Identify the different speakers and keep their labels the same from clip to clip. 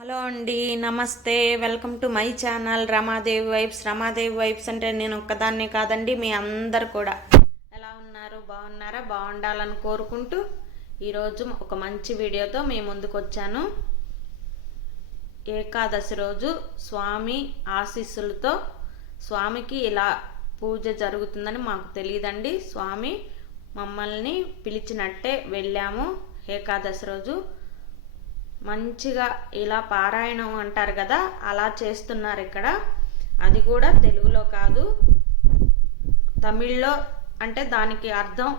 Speaker 1: Hello అండి నమస్తే. Welcome to my channel Ramadevi vibes. Ramadevi vibes అంటే నేను ఒక్కదాన్నే కాదండి మీ అందరు కూడా. ఎలా ఉన్నారు? బాగున్నారా? బాగుండాలని కోరుకుంటూ ఈరోజు ఒక మంచి వీడియోతో మీ ముందుకు వచ్చాను. ఏకాదశి రోజు స్వామి ఆశీస్సులతో స్వామికి ఇలా పూజ జరుగుతుందని మాకు తెలియదండి. స్వామి మమ్మల్ని పిలిచినట్టే వెళ్ళాము. ఏకాదశి రోజు మంచిగా ఇలా పారాయణం అంటారు కదా అలా చేస్తున్నారు ఇక్కడ. అది కూడా తెలుగులో కాదు. తమిళ్ళో అంటే దానికి అర్థం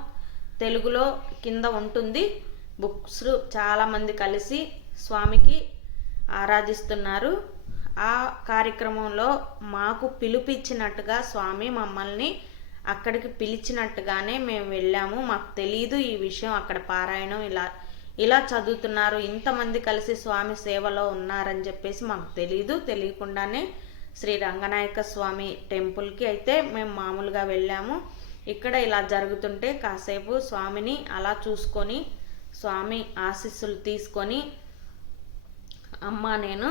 Speaker 1: తెలుగులో కింద ఉంటుంది. బుక్స్ చాలామంది కలిసి స్వామికి ఆరాధిస్తున్నారు. ఆ కార్యక్రమంలో మాకు పిలుపిచ్చినట్టుగా స్వామి మమ్మల్ని అక్కడికి పిలిచినట్టుగానే మేము వెళ్ళాము. మాకు తెలియదు ఈ విషయం అక్కడ పారాయణం ఇలా ఇలా చదువుతున్నారు ఇంతమంది కలిసి స్వామి సేవలో ఉన్నారని చెప్పేసి మాకు తెలియదు తెలియకుండానే శ్రీ రంగనాయక స్వామి టెంపుల్కి అయితే మేము మామూలుగా వెళ్ళాము. ఇక్కడ ఇలా జరుగుతుంటే కాసేపు స్వామిని అలా చూసుకొని స్వామి ఆశీస్సులు తీసుకొని అమ్మ నేను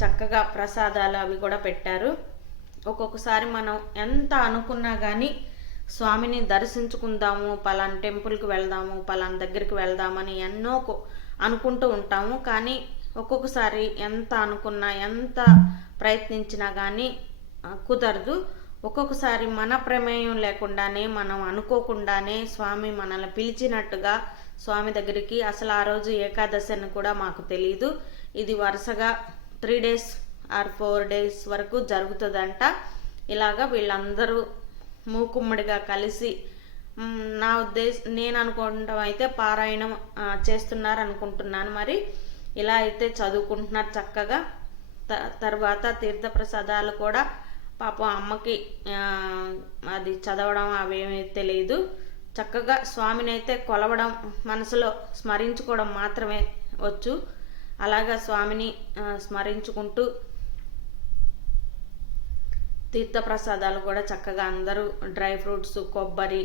Speaker 1: చక్కగా ప్రసాదాలు అవి కూడా పెట్టారు. ఒక్కొక్కసారి మనం ఎంత అనుకున్నా కానీ స్వామిని దర్శించుకుందాము పలానా టెంపుల్కి వెళ్దాము పలానా దగ్గరికి వెళ్దామని ఎన్నో అనుకుంటూ ఉంటాము. కానీ ఒక్కొక్కసారి ఎంత అనుకున్నా ఎంత ప్రయత్నించినా కానీ కుదరదు. ఒక్కొక్కసారి మన ప్రమేయం లేకుండానే మనం అనుకోకుండానే స్వామి మనల్ని పిలిచినట్టుగా స్వామి దగ్గరికి అసలు ఆ రోజు ఏకాదశి అని కూడా మాకు తెలియదు ఇది వరుసగా three days or four days వరకు జరుగుతుందంట. ఇలాగా వీళ్ళందరూ మూకుమ్మడిగా కలిసి నా ఉద్దేశం నేను అనుకోవడం అయితే పారాయణం చేస్తున్నారు అనుకుంటున్నాను మరి. ఇలా అయితే చదువుకుంటున్నారు చక్కగా. త- తర్వాత తీర్థప్రసాదాలు కూడా పాపం అమ్మకి అది చదవడం అవేమీ తెలియదు చక్కగా స్వామిని అయితే కొలవడం మనసులో స్మరించుకోవడం మాత్రమే వచ్చు. అలాగా స్వామిని స్మరించుకుంటూ తీర్థప్రసాదాలు కూడా చక్కగా అందరూ డ్రై ఫ్రూట్స్ కొబ్బరి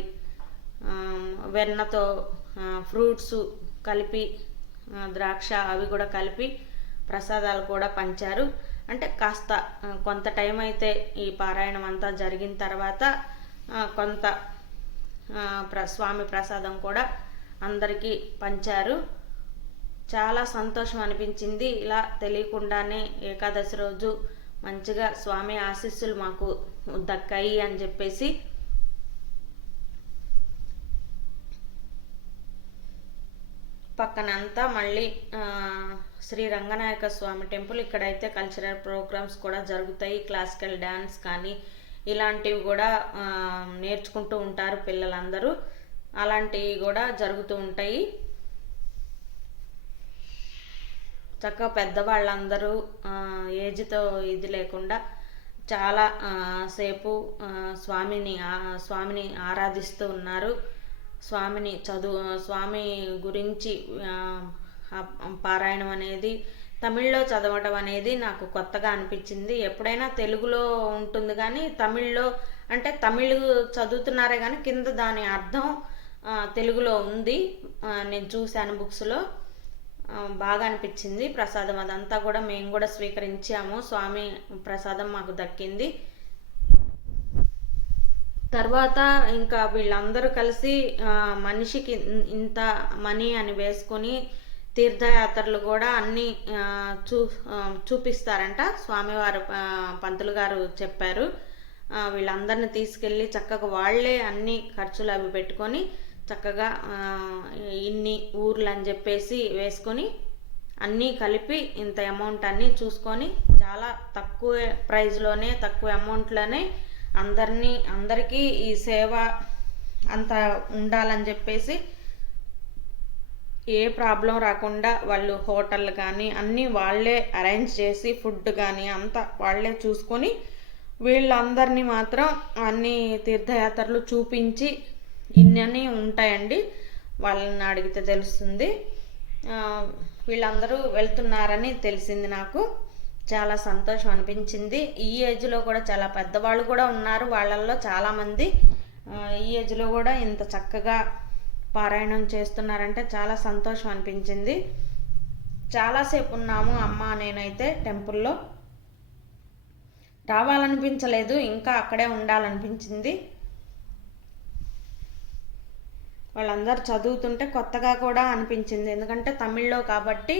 Speaker 1: వెన్నతో ఫ్రూట్స్ కలిపి ద్రాక్ష అవి కూడా కలిపి ప్రసాదాలు కూడా పంచారు. అంటే కాస్త కొంత టైం అయితే ఈ పారాయణం అంతా జరిగిన తర్వాత కొంత ప్ర స్వామి ప్రసాదం కూడా అందరికీ పంచారు. చాలా సంతోషం అనిపించింది. ఇలా తెలియకుండానే ఏకాదశి రోజు మంచిగా స్వామి ఆశీస్సులు మాకు దక్కాయి అని చెప్పేసి పక్కనంతా మళ్ళీ శ్రీ రంగనాయక స్వామి టెంపుల్ ఇక్కడైతే కల్చరల్ ప్రోగ్రామ్స్ కూడా జరుగుతాయి క్లాసికల్ డ్యాన్స్ కానీ ఇలాంటివి కూడా నేర్చుకుంటూ ఉంటారు పిల్లలందరూ. అలాంటివి కూడా జరుగుతూ ఉంటాయి. చక్కగా పెద్దవాళ్ళందరూ ఏజ్తో ఇది లేకుండా చాలా సేపు స్వామిని స్వామిని ఆరాధిస్తూ ఉన్నారు. స్వామిని చదువు స్వామి గురించి పారాయణం అనేది తమిళ్ళో చదవటం అనేది నాకు కొత్తగా అనిపించింది. ఎప్పుడైనా తెలుగులో ఉంటుంది కానీ తమిళ్ళో అంటే తమిళ్ చదువుతున్నారే కానీ కింద దాని అర్థం తెలుగులో ఉంది. నేను చూశాను బుక్స్లో. బాగా అనిపించింది. ప్రసాదం అదంతా కూడా మేము కూడా స్వీకరించాము. స్వామి ప్రసాదం మాకు దక్కింది. తర్వాత ఇంకా వీళ్ళందరూ కలిసి మనిషికి ఇంత మనీ అని వేసుకొని తీర్థయాత్రలు కూడా అన్నీ చూ చూపిస్తారంట. స్వామివారు పంతులు గారు చెప్పారు. వీళ్ళందరిని తీసుకెళ్ళి చక్కగా వాళ్ళే అన్ని ఖర్చులు అవి పెట్టుకొని చక్కగా ఇన్ని ఊర్లు అని చెప్పేసి వేసుకొని అన్నీ కలిపి ఇంత అమౌంట్ అన్నీ చూసుకొని చాలా తక్కువ ప్రైస్లోనే తక్కువ అమౌంట్లోనే అందరినీ అందరికీ ఈ సేవ అంత ఉండాలని చెప్పేసి ఏ ప్రాబ్లం రాకుండా వాళ్ళు హోటల్ కానీ అన్నీ వాళ్ళే అరేంజ్ చేసి ఫుడ్ కానీ అంతా వాళ్ళే చూసుకొని వీళ్ళందరినీ మాత్రం అన్ని తీర్థయాత్రలు చూపించి ఇన్ని ఉంటాయండి. వాళ్ళని అడిగితే తెలుస్తుంది. వీళ్ళందరూ వెళ్తున్నారని తెలిసింది నాకు. చాలా సంతోషం అనిపించింది. ఈ ఏజ్లో కూడా చాలా పెద్దవాళ్ళు కూడా ఉన్నారు వాళ్ళల్లో చాలామంది. ఈ ఏజ్లో కూడా ఇంత చక్కగా పారాయణం చేస్తున్నారంటే చాలా సంతోషం అనిపించింది. చాలాసేపు ఉన్నాము అమ్మ నేనైతే టెంపుల్లో రావాలనిపించలేదు ఇంకా అక్కడే ఉండాలనిపించింది. వాళ్ళందరూ చదువుతుంటే కొత్తగా కూడా అనిపించింది. ఎందుకంటే తమిళ్ళో కాబట్టి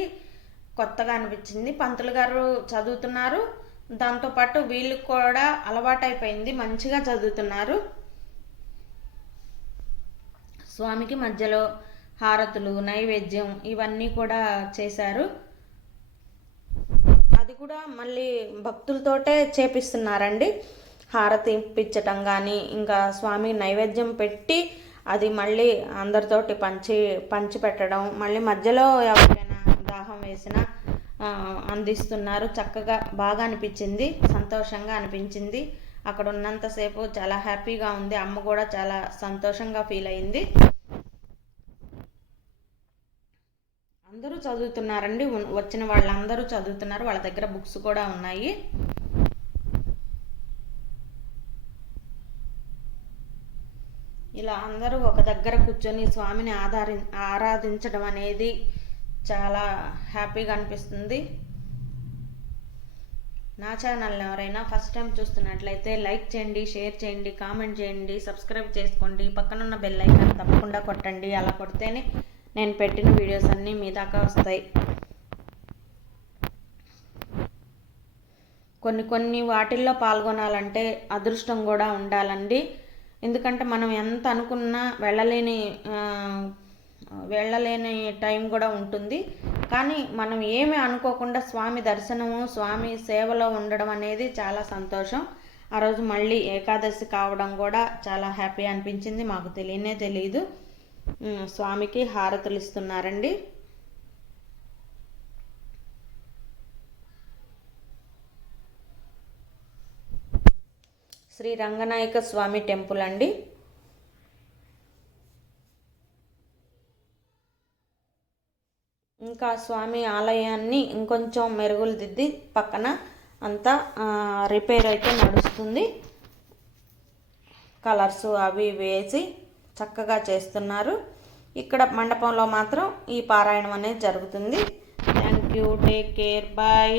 Speaker 1: కొత్తగా అనిపించింది. పంతులు గారు చదువుతున్నారు. దాంతోపాటు వీళ్ళు కూడా అలవాటైపోయింది. మంచిగా చదువుతున్నారు. స్వామికి మధ్యలో హారతులు నైవేద్యం ఇవన్నీ కూడా చేశారు. అది కూడా మళ్ళీ భక్తులతోటే చేపిస్తున్నారండి. హారతి ఇప్పించటం కానీ ఇంకా స్వామి నైవేద్యం పెట్టి అది మళ్ళీ అందరితోటి పంచి పంచి పెట్టడం మళ్ళీ మధ్యలో ఎవరికైనా దాహం వేసినా అందిస్తున్నారు. చక్కగా బాగా అనిపించింది సంతోషంగా అనిపించింది. అక్కడ ఉన్నంతసేపు చాలా హ్యాపీగా ఉంది. అమ్మ కూడా చాలా సంతోషంగా ఫీల్ అయింది. అందరూ చదువుతున్నారండి. వచ్చిన వాళ్ళందరూ చదువుతున్నారు. వాళ్ళ దగ్గర బుక్స్ కూడా ఉన్నాయి. ఇలా అందరూ ఒక దగ్గర కూర్చొని స్వామిని ఆధారి ఆరాధించడం అనేది చాలా హ్యాపీగా అనిపిస్తుంది. నా ఛానల్ ఎవరైనా ఫస్ట్ టైం చూస్తున్నట్లయితే లైక్ చేయండి షేర్ చేయండి కామెంట్ చేయండి సబ్స్క్రైబ్ చేసుకోండి. పక్కనున్న బెల్ ఐకాన్ తప్పకుండా కొట్టండి. అలా కొడితేనే నేను పెట్టిన వీడియోస్ అన్నీ మీ దాకా వస్తాయి. కొన్ని కొన్ని వాటిల్లో పాల్గొనాలంటే అదృష్టం కూడా ఉండాలండి. ఎందుకంటే మనం ఎంత అనుకున్నా వెళ్ళలేని వెళ్ళలేని టైం కూడా ఉంటుంది. కానీ మనం ఏమి అనుకోకుండా స్వామి దర్శనము స్వామి సేవలో ఉండడం అనేది చాలా సంతోషం. ఆ రోజు మళ్ళీ ఏకాదశి కావడం కూడా చాలా హ్యాపీ అనిపించింది. మాకు తెలియనే తెలియదు స్వామికి హారతులు ఇస్తున్నారండి. శ్రీ రంగనాయక స్వామి టెంపుల్ అండి. ఇంకా స్వామి ఆలయాన్ని ఇంకొంచెం మెరుగులు దిద్ది పక్కన అంతా రిపేర్ అయితే నడుస్తుంది. కలర్స్ అవి వేసి చక్కగా చేస్తున్నారు. ఇక్కడ మండపంలో మాత్రం ఈ పారాయణం అనేది జరుగుతుంది. Thank you take care bye